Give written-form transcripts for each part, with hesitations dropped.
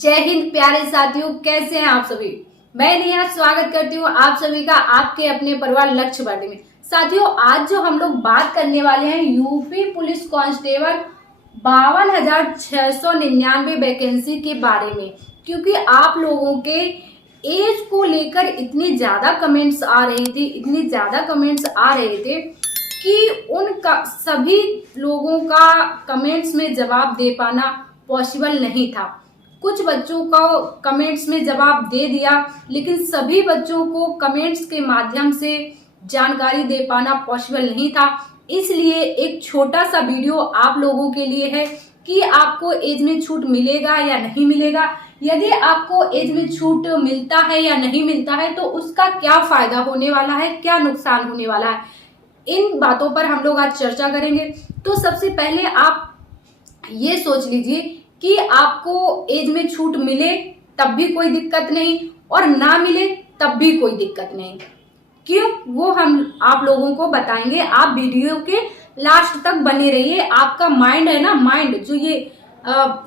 जय हिंद प्यारे साथियों, कैसे हैं आप सभी। मैं नेहा स्वागत करती हूँ आप सभी का आपके अपने परिवार लक्ष्य वार्ड में। साथियों, आज जो हम लोग बात करने वाले हैं यूपी पुलिस कांस्टेबल 52,699 वैकेंसी के बारे में, क्योंकि आप लोगों के एज को लेकर इतनी ज्यादा कमेंट्स आ रहे थे कि उनका सभी लोगों का कमेंट्स में जवाब दे पाना पॉसिबल नहीं था। कुछ बच्चों को कमेंट्स में जवाब दे दिया, लेकिन सभी बच्चों को कमेंट्स के माध्यम से जानकारी दे पाना पॉसिबल नहीं था। इसलिए एक छोटा सा वीडियो आप लोगों के लिए है कि आपको एज में छूट मिलेगा या नहीं मिलेगा। यदि आपको एज में छूट मिलता है या नहीं मिलता है तो उसका क्या फायदा होने वाला है, क्या नुकसान होने वाला है, इन बातों पर हम लोग आज चर्चा करेंगे। तो सबसे पहले आप ये सोच लीजिए कि आपको एज में छूट मिले तब भी कोई दिक्कत नहीं और ना मिले तब भी कोई दिक्कत नहीं। क्यों, वो हम आप लोगों को बताएंगे। आप वीडियो के लास्ट तक बने रहिए। आपका माइंड है ना, माइंड जो ये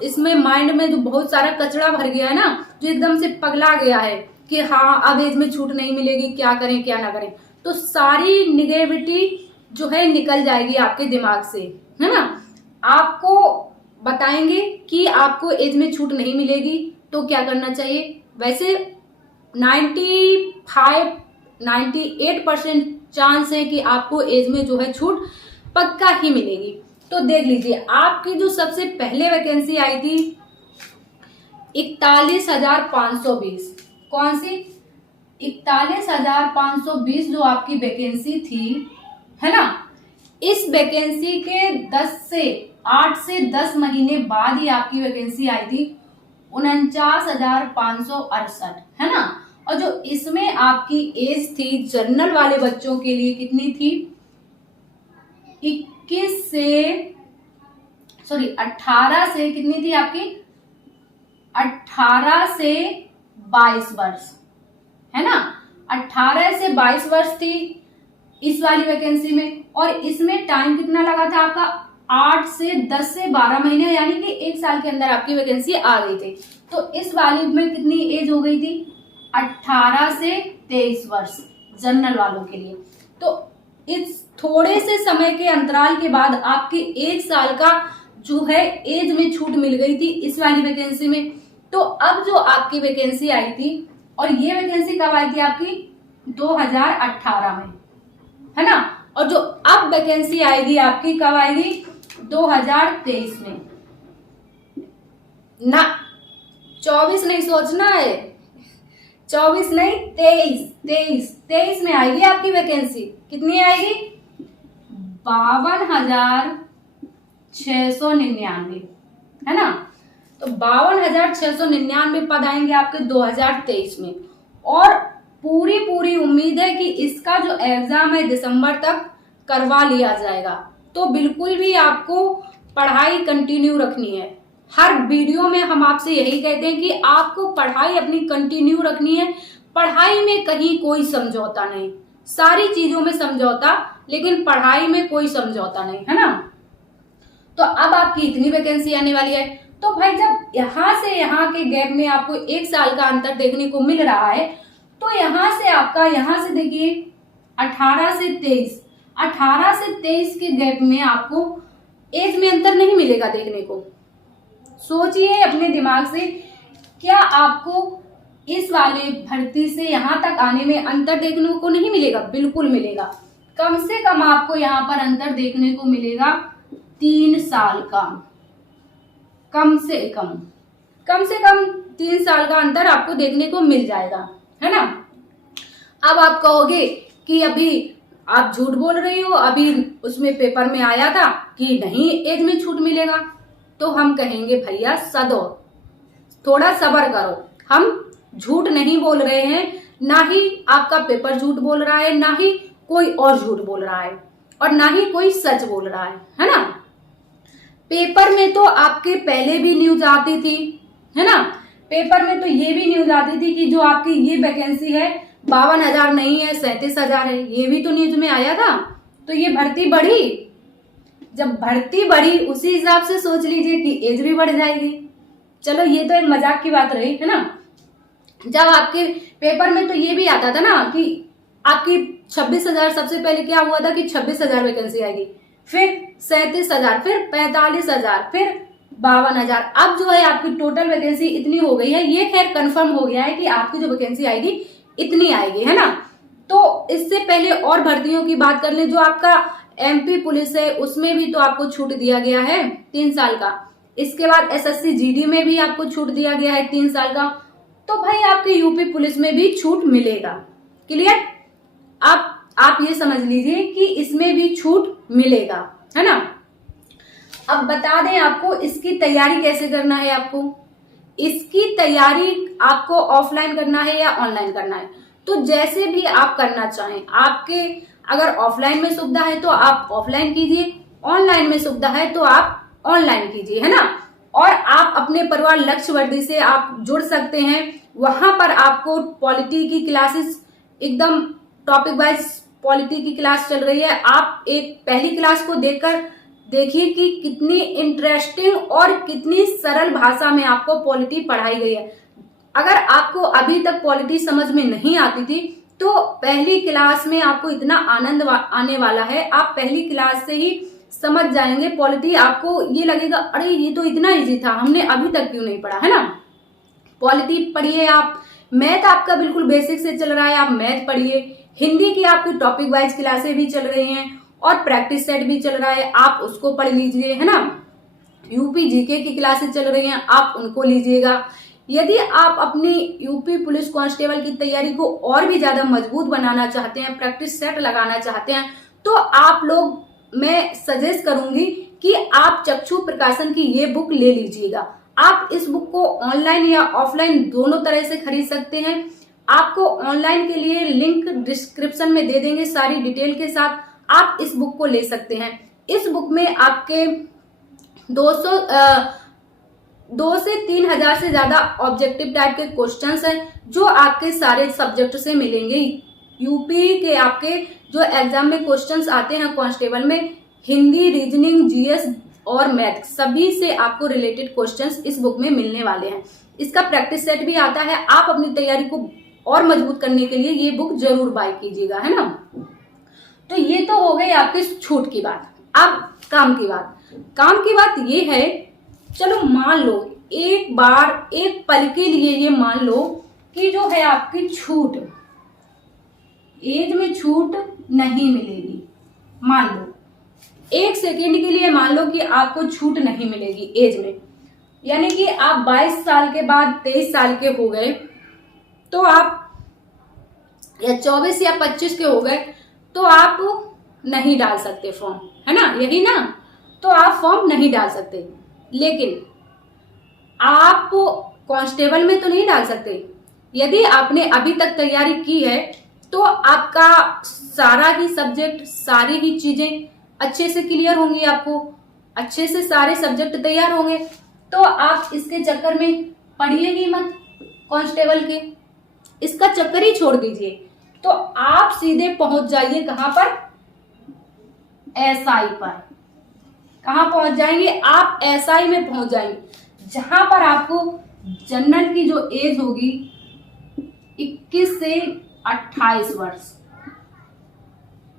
इसमें माइंड में जो बहुत सारा कचरा भर गया है ना, जो एकदम से पगला गया है कि हाँ अब एज में छूट नहीं मिलेगी, क्या करें क्या ना करें, तो सारी निगेटिविटी जो है निकल जाएगी आपके दिमाग से, है ना। आपको बताएंगे कि आपको एज में छूट नहीं मिलेगी तो क्या करना चाहिए। वैसे 98% चांस है कि आपको एज में जो है छूट पक्का ही मिलेगी। तो देख लीजिए, आपकी जो सबसे पहले वैकेंसी आई थी 41,520, कौन सी 41,520 जो आपकी वैकेंसी थी, है ना। इस वैकेंसी के 8 से 10 महीने बाद ही आपकी वैकेंसी आई थी 49,568, है ना। और जो इसमें आपकी एज थी जनरल वाले बच्चों के लिए कितनी थी, 18 से कितनी थी आपकी, 18 से 22 वर्ष, है ना। 18 से 22 वर्ष थी इस वाली वैकेंसी में, और इसमें टाइम कितना लगा था आपका 8 से 10 से 12 महीने, यानी कि 1 साल के अंदर आपकी वैकेंसी आ गई थी। तो इस वाली में कितनी एज हो गई थी, 18 से 23 वर्ष जनरल वालों के लिए। तो इस थोड़े से समय के अंतराल के बाद आपकी 1 साल का जो है एज में छूट मिल गई थी इस वाली वैकेंसी में। तो अब जो आपकी वैकेंसी आई थी, और ये वैकेंसी कब आई थी आपकी 2018 में, है ना। और जो अब वैकेंसी आएगी आपकी कब आएगी 2023 में ना, 24 नहीं सोचना है, 24 नहीं 23 में आएगी आपकी वैकेंसी। कितनी आएगी 52,699, है ना। तो 52,699 पद आएंगे आपके 2023 में, और पूरी उम्मीद है कि इसका जो एग्जाम है दिसंबर तक करवा लिया जाएगा। तो बिल्कुल भी आपको पढ़ाई कंटिन्यू रखनी है। हर वीडियो में हम आपसे यही कहते हैं कि आपको पढ़ाई अपनी कंटिन्यू रखनी है। पढ़ाई में कहीं कोई समझौता नहीं, सारी चीजों में समझौता, लेकिन पढ़ाई में कोई समझौता नहीं, है ना। तो अब आपकी इतनी वैकेंसी आने वाली है। तो भाई जब यहाँ से यहाँ के गैप में आपको 1 साल का अंतर देखने को मिल रहा है, तो यहाँ से देखिए 18 से 23 के गैप में आपको एज में अंतर नहीं मिलेगा देखने को। सोचिए अपने दिमाग से, क्या आपको इस वाले भर्ती से यहाँ तक आने में अंतर देखने को नहीं मिलेगा? बिल्कुल मिलेगा। कम से कम आपको यहाँ पर अंतर देखने को मिलेगा 3 साल का, कम से कम 3 साल का अंतर आपको देखने को मिल जाएगा, है ना। अब आप कहोगे कि अभी आप झूठ बोल रही हो, अभी उसमें पेपर में आया था कि नहीं एज में छूट मिलेगा। तो हम कहेंगे भैया सदो, थोड़ा सब्र करो, हम झूठ नहीं बोल रहे हैं, ना ही आपका पेपर झूठ बोल रहा है, ना ही कोई और झूठ बोल रहा है, और ना ही कोई सच बोल रहा है ना। पेपर में तो आपके पहले भी न्यूज आती थी, है ना। पेपर में तो ये भी न्यूज आती थी कि जो आपकी ये वैकेंसी है 52,000 नहीं है, 37,000 है, ये भी तो न्यूज में आया था। तो ये भर्ती बढ़ी, जब भर्ती बढ़ी उसी हिसाब से सोच लीजिए कि एज भी बढ़ जाएगी, चलो ये तो एक मजाक की बात रही है ना। जब आपके पेपर में तो ये भी आता था ना कि आपकी 26,000, सबसे पहले क्या हुआ था कि 26,000 वैकेंसी आएगी, फिर 37,000, फिर 45,000, फिर 52,000। अब जो है आपकी टोटल वैकेंसी इतनी हो गई है, ये खैर कंफर्म हो गया है कि आपकी जो वैकेंसी आएगी इतनी आएगी, है ना। तो इससे पहले और भर्तियों की बात कर ले, जो आपका MP पुलिस है उसमें भी तो आपको छूट दिया गया है 3 साल का। इसके बाद SSC GD में भी आपको छूट दिया गया है 3 साल का। तो भाई आपके यूपी पुलिस में भी छूट मिलेगा। क्लियर? आप ये समझ लीजिए कि इसमें भी छूट मिलेगा, है ना। अब बता दें आपको इसकी तैयारी कैसे करना है। आपको इसकी तैयारी आपको ऑफलाइन करना है या ऑनलाइन करना है, तो जैसे भी आप करना चाहें। आपके अगर ऑफलाइन में सुविधा है तो आप ऑफलाइन कीजिए, ऑनलाइन में सुविधा है तो आप ऑनलाइन कीजिए, है ना। और आप अपने परिवार लक्ष्य वर्दी से आप जुड़ सकते हैं। वहां पर आपको पॉलिटी की क्लासेस एकदम टॉपिक वाइज पॉलिटी की क्लास चल रही है। आप एक पहली क्लास को देखिए कि कितनी इंटरेस्टिंग और कितनी सरल भाषा में आपको पॉलिटी पढ़ाई गई है। अगर आपको अभी तक पॉलिटी समझ में नहीं आती थी तो पहली क्लास में आपको इतना आनंद आने वाला है, आप पहली क्लास से ही समझ जाएंगे पॉलिटी। आपको ये लगेगा अरे ये तो इतना इजी था, हमने अभी तक क्यों नहीं पढ़ा, है ना। पॉलिटी पढ़िए आप। मैथ आपका बिल्कुल बेसिक से चल रहा है, आप मैथ पढ़िए। हिंदी की आपकी टॉपिक वाइज क्लासें भी चल रही हैं और प्रैक्टिस सेट भी चल रहा है, आप उसको पढ़ लीजिए, है ना। यूपी जीके की क्लासेस चल रही हैं, आप उनको लीजिएगा। यदि आप अपनी यूपी पुलिस कांस्टेबल की तैयारी को और भी ज्यादा मजबूत बनाना चाहते हैं, प्रैक्टिस सेट लगाना चाहते हैं, तो आप लोग, मैं सजेस्ट करूंगी कि आप चक्षु प्रकाशन की ये बुक ले लीजिएगा। आप इस बुक को ऑनलाइन या ऑफलाइन दोनों तरह से खरीद सकते हैं। आपको ऑनलाइन के लिए लिंक डिस्क्रिप्शन में दे देंगे सारी डिटेल के साथ, आप इस बुक को ले सकते हैं। इस बुक में आपके 2 से 3 हजार से ज्यादा ऑब्जेक्टिव टाइप के क्वेश्चंस हैं जो आपके सारे सब्जेक्ट से मिलेंगे। यूपी के आपके जो एग्जाम में क्वेश्चंस आते हैं कांस्टेबल में, हिंदी, रीजनिंग, GS और मैथ, सभी से आपको रिलेटेड क्वेश्चंस इस बुक में मिलने वाले हैं। इसका प्रैक्टिस सेट भी आता है। आप अपनी तैयारी को और मजबूत करने के लिए ये बुक जरूर बाय कीजिएगा, है ना। तो ये तो हो गई आपकी छूट की बात। अब काम की बात। काम की बात ये है, चलो मान लो एक बार एक पल के लिए ये मान लो कि जो है आपकी छूट, एज में छूट नहीं मिलेगी। मान लो 1 सेकेंड के लिए मान लो कि आपको छूट नहीं मिलेगी एज में, यानी कि आप 22 साल के बाद 23 साल के हो गए तो आप, या 24 या 25 के हो गए तो आप नहीं डाल सकते फॉर्म, है ना, यही ना। तो आप फॉर्म नहीं डाल सकते, लेकिन आप कांस्टेबल में तो नहीं डाल सकते। यदि आपने अभी तक तैयारी की है तो आपका सारा ही सब्जेक्ट, सारी ही चीजें अच्छे से क्लियर होंगी, आपको अच्छे से सारे सब्जेक्ट तैयार होंगे, तो आप इसके चक्कर में पढ़िएगी मत कांस्टेबल के, इसका चक्कर ही छोड़ दीजिए। तो आप सीधे पहुंच जाइए कहां पर, SI पर। कहां पहुंच जाएंगे आप, SI में पहुंच जाएंगे, जहां पर आपको जनरल की जो एज होगी 21 से 28 वर्ष,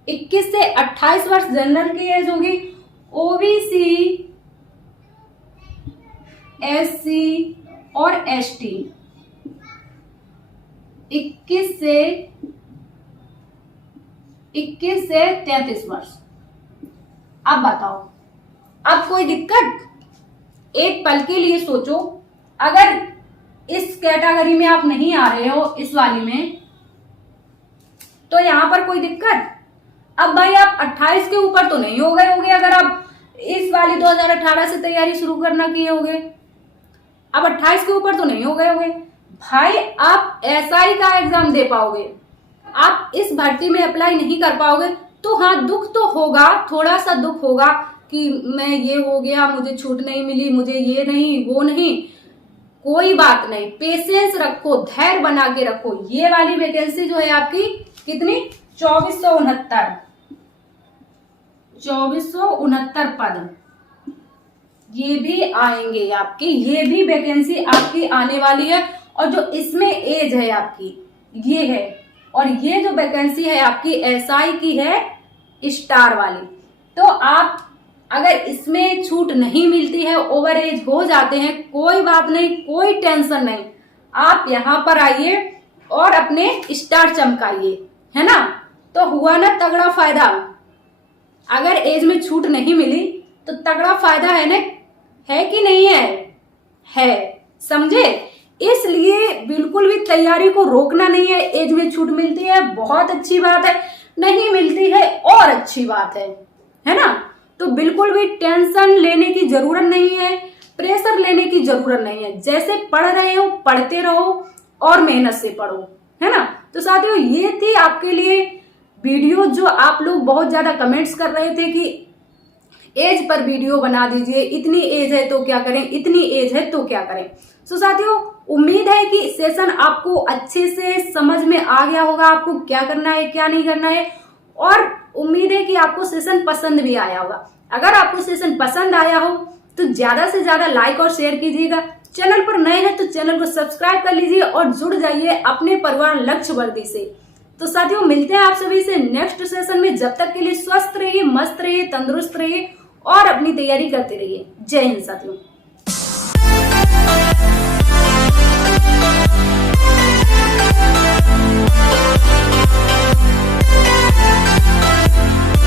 21 से 28 वर्ष जनरल की एज होगी। OBC, SC और ST 21 से 33 वर्ष। अब बताओ, अब कोई दिक्कत? एक पल के लिए सोचो, अगर इस कैटेगरी में आप नहीं आ रहे हो, इस वाली में, तो यहां पर कोई दिक्कत? अब भाई आप 28 के ऊपर तो नहीं हो गए होगे अगर आप इस वाली 2018 से तैयारी शुरू करना किए होगे। अब 28 के ऊपर तो नहीं हो गए होगे भाई, आप SI का एग्जाम दे पाओगे, आप इस भर्ती में अप्लाई नहीं कर पाओगे। तो हाँ, दुख तो होगा, थोड़ा सा दुख होगा कि मैं ये हो गया, मुझे छूट नहीं मिली, मुझे ये नहीं वो नहीं। कोई बात नहीं, पेशेंस रखो, धैर्य बना के रखो। ये वाली वैकेंसी जो है आपकी कितनी, 2469 पद ये भी आएंगे आपके, ये भी वैकेंसी आपकी आने वाली है। और जो इसमें एज है आपकी ये है, और ये जो वैकेंसी है आपकी एसआई की है स्टार वाली। तो आप अगर इसमें छूट नहीं मिलती है, ओवर एज हो जाते हैं, कोई बात नहीं, कोई टेंशन नहीं, आप यहाँ पर आइए और अपने स्टार चमकाइए, है ना। तो हुआ ना तगड़ा फायदा। अगर एज में छूट नहीं मिली तो तगड़ा फायदा है ना, है कि नहीं है समझे। इसलिए बिल्कुल भी तैयारी को रोकना नहीं है। एज में छूट मिलती है बहुत अच्छी बात है, नहीं मिलती है और अच्छी बात है ना। तो बिल्कुल भी टेंशन लेने की जरूरत नहीं है, प्रेशर लेने की जरूरत नहीं है। जैसे पढ़ रहे हो पढ़ते रहो और मेहनत से पढ़ो, है ना। तो साथियों ये थी आपके लिए वीडियो, जो आप लोग बहुत ज्यादा कमेंट्स कर रहे थे कि एज पर वीडियो बना दीजिए, इतनी एज है तो क्या करें, इतनी एज है तो क्या करें। तो साथियों उम्मीद है कि सेशन आपको अच्छे से समझ में आ गया होगा, आपको क्या करना है क्या नहीं करना है, और उम्मीद है कि आपको सेशन पसंद भी आया होगा। अगर आपको सेशन पसंद आया हो तो ज्यादा से ज्यादा लाइक और शेयर कीजिएगा। चैनल पर नए हैं तो चैनल को सब्सक्राइब कर लीजिए और जुड़ जाइए अपने परिवार लक्ष्य वर्दी से। तो साथियों मिलते हैं आप सभी से नेक्स्ट सेशन में। जब तक के लिए स्वस्थ रहिए, मस्त रहिए, तंदुरुस्त रहिए और अपनी तैयारी करते रहिए। जय हिंद साथियों।